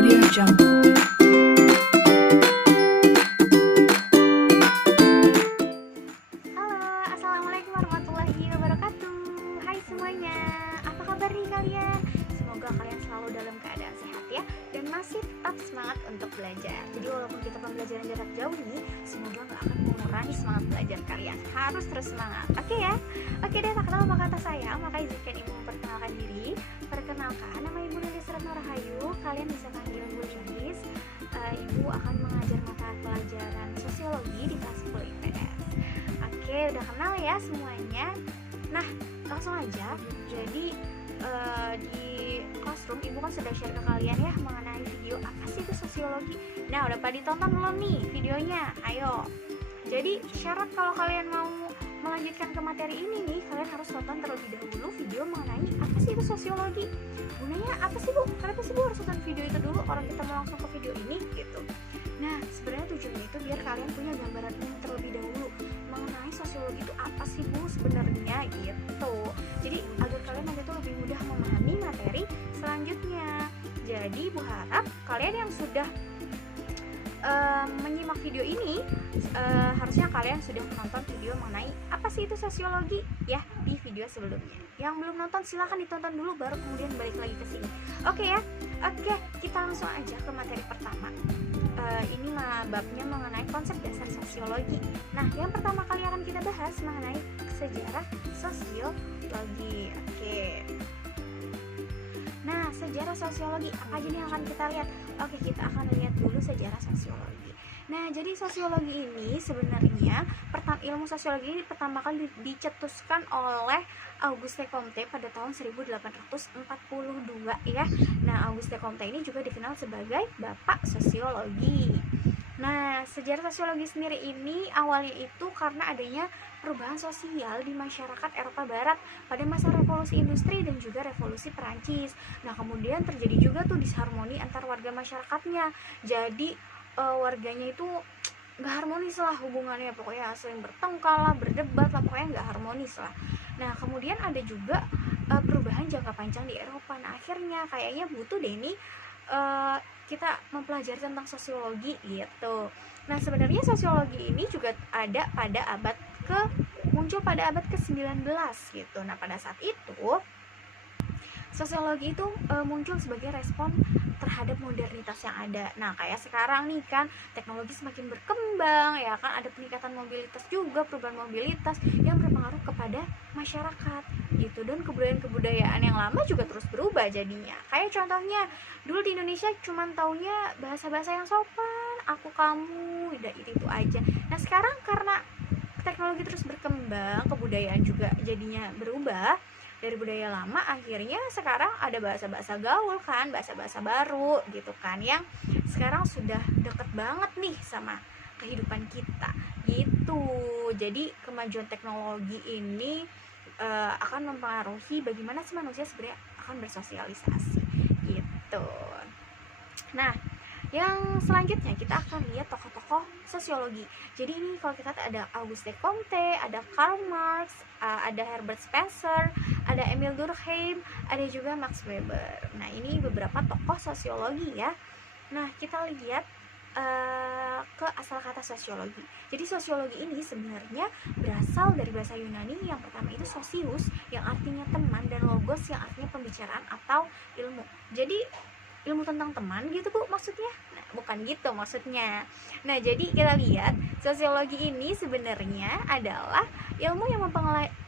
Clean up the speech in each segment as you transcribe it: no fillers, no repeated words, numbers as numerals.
Audio Jungle. Halo, assalamualaikum warahmatullahi wabarakatuh. Hai semuanya, apa kabar nih kalian? Semoga kalian selalu dalam keadaan sehat ya, dan masih tetap semangat untuk belajar. Jadi walaupun kita pembelajaran jarak jauh nih, semoga gak akan mengurangi semangat belajar kalian. Harus terus semangat, oke ya? Oke deh, tak kenal maka tak sayang, maka izinkan ibu memperkenalkan diri. Perkenalkan, nama ibu Lilis Retno Rahayu. Kalian bisa panggil ibu Lilis. Ibu akan mengajar mata pelajaran sosiologi di kelas 10 IPS. Oke, udah kenal ya semuanya. Nah, langsung aja. Jadi di classroom ibu kan sudah share ke kalian ya mengenai video apa sih itu sosiologi. Nah, udah pada ditonton belum nih videonya? Ayo. Jadi syarat kalau kalian mau melanjutkan ke materi ini nih, kalian harus tonton terlebih dahulu video mengenai apa sih itu sosiologi. Gunanya apa sih bu? Kenapa sih bu harus tonton video itu dulu orang kita mau langsung ke video ini gitu. Nah, sebenarnya tujuannya itu biar kalian punya gambaran terlebih dahulu mengenai sosiologi itu apa sih bu sebenarnya gitu. Jadi agar kalian nanti tuh lebih mudah memahami materi selanjutnya. Jadi ibu harap kalian yang sudah menyimak video ini, harusnya kalian sudah menonton video mengenai apa sih itu sosiologi ya di video sebelumnya. Yang belum nonton silahkan ditonton dulu baru kemudian balik lagi ke sini. Oke ya. Oke, kita langsung aja ke materi pertama. Ini babnya mengenai konsep dasar sosiologi. Nah, yang pertama kali akan kita bahas mengenai sejarah sosiologi. Oke. Nah, sejarah sosiologi apa aja nih yang akan kita lihat? Oke, kita akan lihat dulu sejarah sosiologi. Nah, jadi sosiologi ini sebenarnya ilmu sosiologi ini pertama kali dicetuskan oleh Auguste Comte pada tahun 1842 ya. Nah, Auguste Comte ini juga dikenal sebagai bapak sosiologi. Nah, sejarah sosiologi sendiri ini awalnya itu karena adanya perubahan sosial di masyarakat Eropa Barat pada masa revolusi industri dan juga revolusi Perancis. Nah, kemudian terjadi juga tuh disharmoni antar warga masyarakatnya. Jadi warganya itu nggak harmonis lah hubungannya, pokoknya sering bertengkar lah, berdebat lah, pokoknya nggak harmonis lah. Nah, kemudian ada juga perubahan jangka panjang di Eropa. Nah, akhirnya kayaknya butuh deh nih kita mempelajari tentang sosiologi gitu. Nah, sebenarnya sosiologi ini juga ada pada muncul pada abad ke-19 gitu. Nah, pada saat itu sosiologi itu muncul sebagai respon terhadap modernitas yang ada. Nah, kayak sekarang nih kan teknologi semakin berkembang ya kan, ada peningkatan mobilitas juga, perubahan mobilitas yang berpengaruh kepada masyarakat gitu, dan kebudayaan yang lama juga terus berubah jadinya. Kayak contohnya dulu di Indonesia cuman taunya bahasa-bahasa yang sopan, aku kamu, udah itu aja. Nah, sekarang karena teknologi terus berkembang, kebudayaan juga jadinya berubah dari budaya lama, akhirnya sekarang ada bahasa-bahasa gaul kan, bahasa-bahasa baru gitu kan, yang sekarang sudah deket banget nih sama kehidupan kita gitu. Jadi kemajuan teknologi ini akan mempengaruhi bagaimana sih manusia sebenarnya akan bersosialisasi gitu. Nah, yang selanjutnya kita akan lihat tokoh-tokoh sosiologi. Jadi ini kalau kita ada Auguste Comte, ada Karl Marx, ada Herbert Spencer, ada Emil Durkheim, ada juga Max Weber. Nah, ini beberapa tokoh sosiologi ya. Nah, kita lihat ke asal kata sosiologi. Jadi sosiologi ini sebenarnya berasal dari bahasa Yunani yang pertama itu sosius yang artinya teman, dan logos yang artinya pembicaraan atau ilmu. Jadi ilmu tentang teman gitu bu maksudnya? Nah, bukan gitu maksudnya. Nah, jadi kita lihat sosiologi ini sebenarnya adalah ilmu yang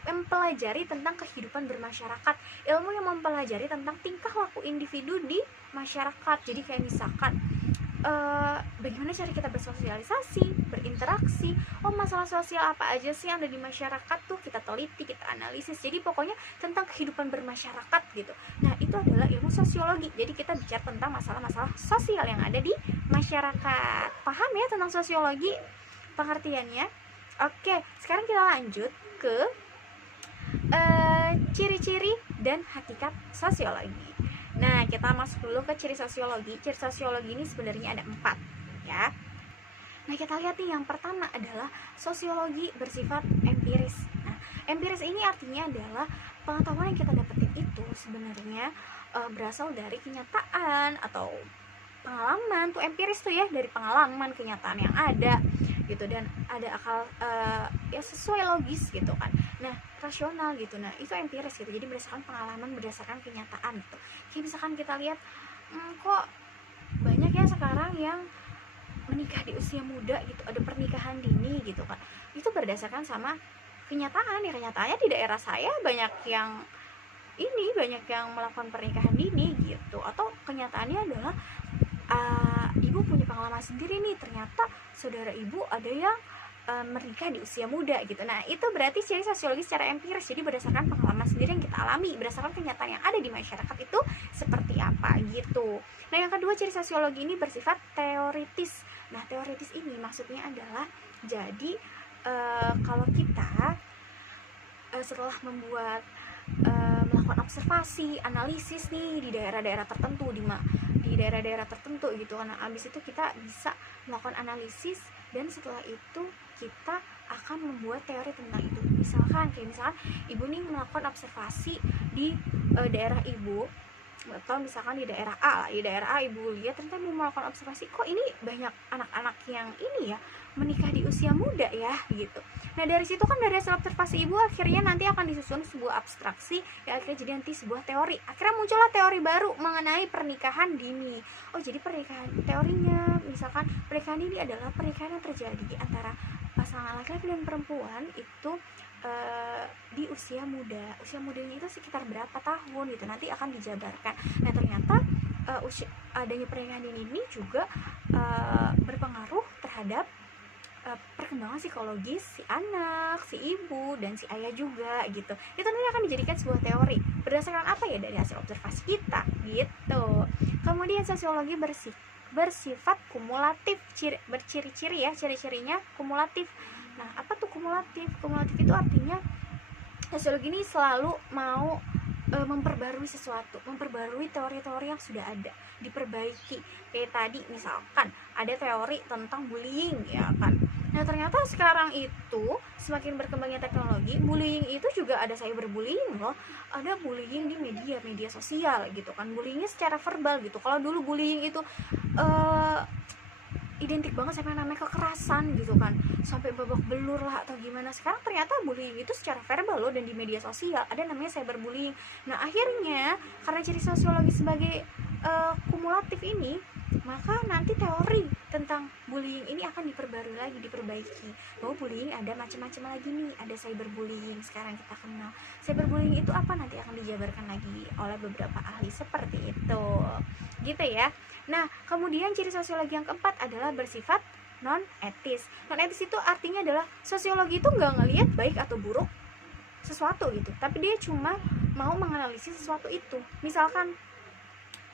mempelajari tentang kehidupan bermasyarakat, ilmu yang mempelajari tentang tingkah laku individu di masyarakat. Jadi kayak misalkan bagaimana cara kita bersosialisasi, berinteraksi, masalah sosial apa aja sih yang ada di masyarakat tuh kita teliti, kita analisis. Jadi pokoknya tentang kehidupan bermasyarakat gitu. Nah, itu adalah ilmu sosiologi. Jadi kita bicara tentang masalah-masalah sosial yang ada di masyarakat. Paham ya tentang sosiologi pengertiannya? Oke, sekarang kita lanjut ke ciri-ciri dan hakikat sosiologi. Nah, kita masuk dulu ke ciri sosiologi. Ciri sosiologi ini sebenarnya ada 4 ya. Nah, kita lihat nih, yang pertama adalah sosiologi bersifat empiris. Nah, empiris ini artinya adalah pengetahuan yang kita dapetin itu sebenarnya berasal dari kenyataan atau pengalaman tuh, empiris tuh ya, dari pengalaman kenyataan yang ada gitu, dan ada akal ya sesuai logis gitu kan. Nah rasional gitu, nah itu empiris gitu, jadi berdasarkan pengalaman, berdasarkan kenyataan gitu. Kayak misalkan kita lihat kok banyak ya sekarang yang menikah di usia muda gitu, ada pernikahan dini gitu kan, itu berdasarkan sama kenyataan ya. Kenyataannya di daerah saya banyak yang melakukan pernikahan dini gitu, atau kenyataannya adalah ibu punya pengalaman sendiri nih, ternyata saudara ibu ada yang menikah di usia muda gitu. Nah itu berarti ciri sosiologis secara empiris, jadi berdasarkan pengalaman sendiri yang kita alami, berdasarkan kenyataan yang ada di masyarakat itu seperti apa gitu. Nah yang kedua, ciri sosiologi ini bersifat teoritis. Nah teoritis ini maksudnya adalah, jadi kalau kita setelah melakukan observasi, analisis nih di daerah-daerah tertentu, di daerah-daerah tertentu gitu. Karena abis itu kita bisa melakukan analisis, dan setelah itu kita akan membuat teori tentang itu. Misalkan ibu nih melakukan observasi di daerah ibu, atau misalkan di daerah A ibu lihat ternyata ibu melakukan observasi, kok ini banyak anak-anak yang ini ya menikah di usia muda ya gitu. Nah dari situ kan, dari hasil observasi ibu akhirnya nanti akan disusun sebuah abstraksi ya, akhirnya jadi nanti sebuah teori. Akhirnya muncullah teori baru mengenai pernikahan dini. Oh jadi teorinya misalkan pernikahan dini adalah pernikahan yang terjadi antara pasangan laki-laki dan perempuan itu di usia muda. Usia mudanya itu sekitar berapa tahun gitu, nanti akan dijabarkan. Nah ternyata adanya pernikahan dini ini juga berpengaruh terhadap perkembangan psikologis si anak, si ibu, dan si ayah juga gitu. Itu nanti akan dijadikan sebuah teori berdasarkan apa ya, dari hasil observasi kita gitu. Kemudian sosiologi bersifat kumulatif, berciri-ciri ya, ciri-cirinya kumulatif. Nah apa tuh kumulatif? Kumulatif itu artinya sosiologi ini selalu mau memperbarui sesuatu, memperbarui teori-teori yang sudah ada, diperbaiki. Kayak tadi misalkan ada teori tentang bullying ya kan. Nah ternyata sekarang itu semakin berkembangnya teknologi, bullying itu juga ada cyberbullying loh. Ada bullying di media sosial gitu kan, bullyingnya secara verbal gitu. Kalau dulu bullying itu identik banget sama yang namanya kekerasan gitu kan, sampai babak belur lah atau gimana. Sekarang ternyata bullying itu secara verbal loh, dan di media sosial ada namanya cyberbullying. Nah akhirnya karena ciri sosiologi sebagai kumulatif ini, maka nanti teori tentang bullying ini akan diperbarui lagi, diperbaiki. Bahwa bullying ada macam-macam lagi nih, ada cyberbullying sekarang kita kenal. Cyberbullying itu apa, nanti akan dijabarkan lagi oleh beberapa ahli seperti itu gitu ya. Nah kemudian ciri sosiologi yang keempat adalah bersifat non etis. Non etis itu artinya adalah sosiologi itu nggak ngelihat baik atau buruk sesuatu gitu, tapi dia cuma mau menganalisis sesuatu itu. Misalkan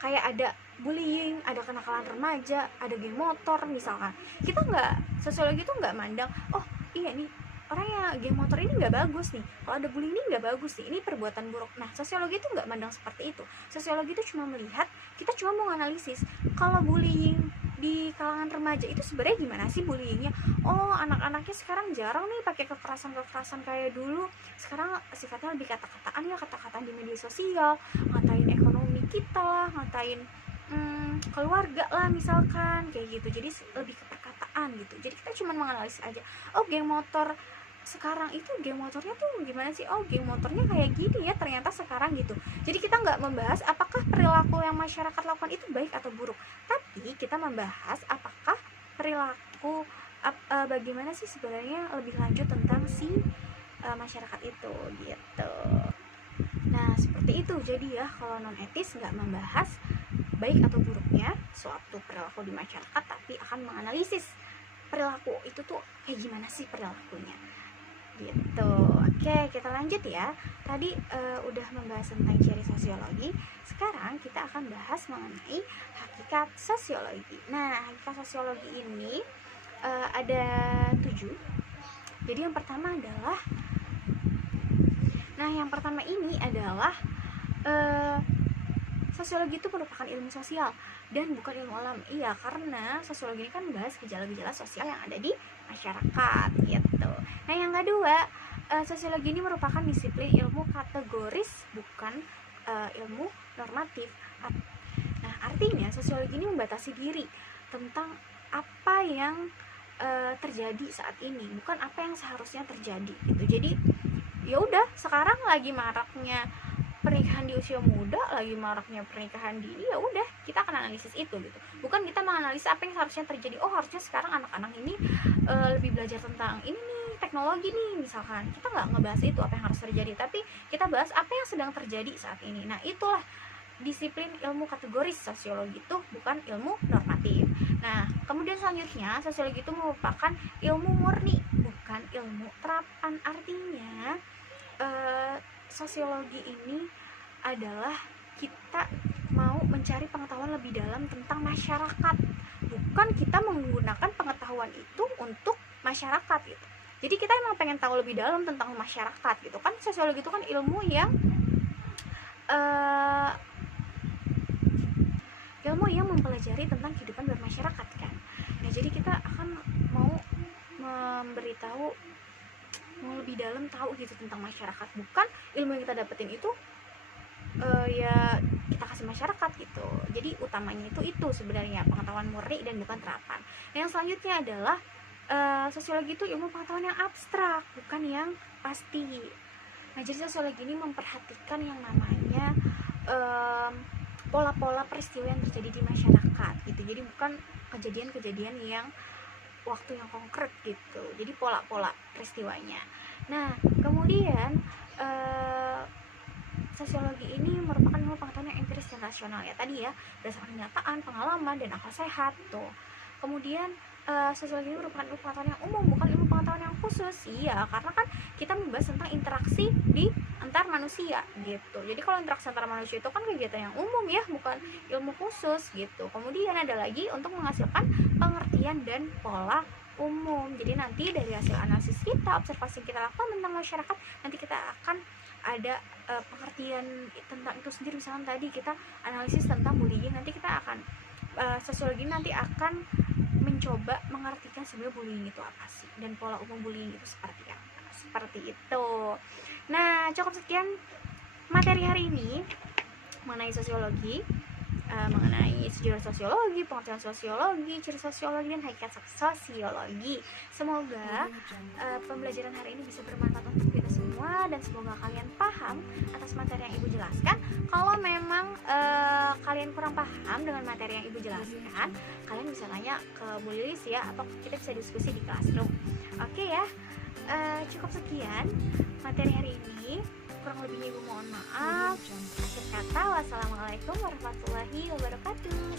kayak ada bullying, ada kenakalan remaja, ada geng motor misalkan, kita nggak, sosiologi itu nggak mandang, oh iya nih orangnya geng motor ini nggak bagus nih, kalau ada bullying ini nggak bagus nih, ini perbuatan buruk. Nah sosiologi itu nggak mandang seperti itu. Sosiologi itu cuma melihat, kita cuma mau analisis kalau bullying di kalangan remaja itu sebenarnya gimana sih bullyingnya. Oh anak-anaknya sekarang jarang nih pakai kekerasan kayak dulu, sekarang sifatnya lebih kata-kataan ya, kata-kataan di media sosial, ngatain ekonomi kita lah, ngatain keluarga lah misalkan kayak gitu. Jadi lebih ke perkataan gitu. Jadi kita cuma menganalisis aja, oh geng motor sekarang itu geng motornya tuh gimana sih, oh geng motornya kayak gini ya ternyata sekarang gitu. Jadi kita nggak membahas apakah perilaku yang masyarakat lakukan itu baik atau buruk, tapi kita membahas apakah perilaku bagaimana sih sebenarnya lebih lanjut tentang si masyarakat itu gitu. Nah seperti itu. Jadi ya kalau non etis nggak membahas baik atau buruknya suatu perilaku di masyarakat, tapi akan menganalisis perilaku itu tuh kayak gimana sih perilakunya gitu. Oke kita lanjut ya. Tadi udah membahas tentang ciri sosiologi, sekarang kita akan bahas mengenai hakikat sosiologi. Nah hakikat sosiologi ini ada 7. Jadi yang pertama adalah, ini adalah sosiologi itu merupakan ilmu sosial dan bukan ilmu alam. Iya, karena sosiologi ini kan membahas gejala-gejala sosial yang ada di masyarakat gitu. Nah yang kedua, sosiologi ini merupakan disiplin ilmu kategoris, bukan ilmu normatif. Nah artinya sosiologi ini membatasi diri tentang apa yang terjadi saat ini, bukan apa yang seharusnya terjadi gitu. Jadi ya udah, sekarang lagi maraknya pernikahan di usia muda, lagi maraknya pernikahan dini, ya udah kita akan analisis itu gitu. Bukan kita menganalisis apa yang harusnya terjadi. Oh, harusnya sekarang anak-anak ini lebih belajar tentang ini nih, teknologi nih misalkan. Kita nggak ngebahas itu apa yang harus terjadi, tapi kita bahas apa yang sedang terjadi saat ini. Nah, itulah disiplin ilmu kategoris sosiologi, itu bukan ilmu normatif. Nah, kemudian selanjutnya sosiologi itu merupakan ilmu murni, bukan ilmu terapan. Artinya sosiologi ini adalah kita mau mencari pengetahuan lebih dalam tentang masyarakat, bukan kita menggunakan pengetahuan itu untuk masyarakat gitu. Jadi kita emang pengen tahu lebih dalam tentang masyarakat gitu kan. Sosiologi itu kan ilmu yang mempelajari tentang kehidupan bermasyarakat kan. Nah, jadi kita akan mau memberitahu, mau lebih dalam tahu gitu tentang masyarakat, bukan ilmu yang kita dapetin itu ya kita kasih masyarakat gitu. Jadi utamanya itu sebenarnya pengetahuan murni dan bukan terapan. Nah, yang selanjutnya adalah sosiologi itu ilmu pengetahuan yang abstrak, bukan yang pasti. Nah, jadi sosiologi ini memperhatikan yang namanya pola-pola peristiwa yang terjadi di masyarakat gitu. Jadi bukan kejadian-kejadian yang waktu yang konkret gitu. Jadi pola-pola peristiwanya. Nah, kemudian sosiologi ini merupakan ilmu pengetahuan yang empiris dan rasional ya tadi ya, berdasarkan kenyataan, pengalaman, dan akal sehat tuh. Kemudian sosiologi ini merupakan ilmu pengetahuan yang umum, bukan ilmu pengetahuan yang khusus. Iya, karena kan kita membahas tentang interaksi di antar manusia gitu. Jadi kalau interaksi antar manusia itu kan kegiatan yang umum ya, bukan ilmu khusus gitu. Kemudian ada lagi untuk menghasilkan pengertian dan pola umum. Jadi nanti dari hasil analisis kita, observasi kita lakukan tentang masyarakat, nanti kita akan ada pengertian tentang itu sendiri. Misalnya tadi kita analisis tentang bullying, nanti kita akan sosiologi nanti akan mencoba mengartikan sebenarnya bullying itu apa sih, dan pola umum bullying itu seperti apa, seperti itu. Nah, cukup sekian materi hari ini mengenai sosiologi, mengenai sejarah sosiologi, pengetahuan sosiologi, ciri sosiologi, dan hakikat sosiologi. Semoga pembelajaran hari ini bisa bermanfaat untuk kita semua, dan semoga kalian paham atas materi yang Ibu jelaskan. Kalau memang kalian kurang paham dengan materi yang Ibu jelaskan, kalian bisa tanya ke Bu Lilis ya, atau kita bisa diskusi di classroom. Oke ya, cukup sekian materi hari ini. Kurang lebihnya Ibu mohon maaf. Akhir kata, wassalamualaikum warahmatullahi wabarakatuh.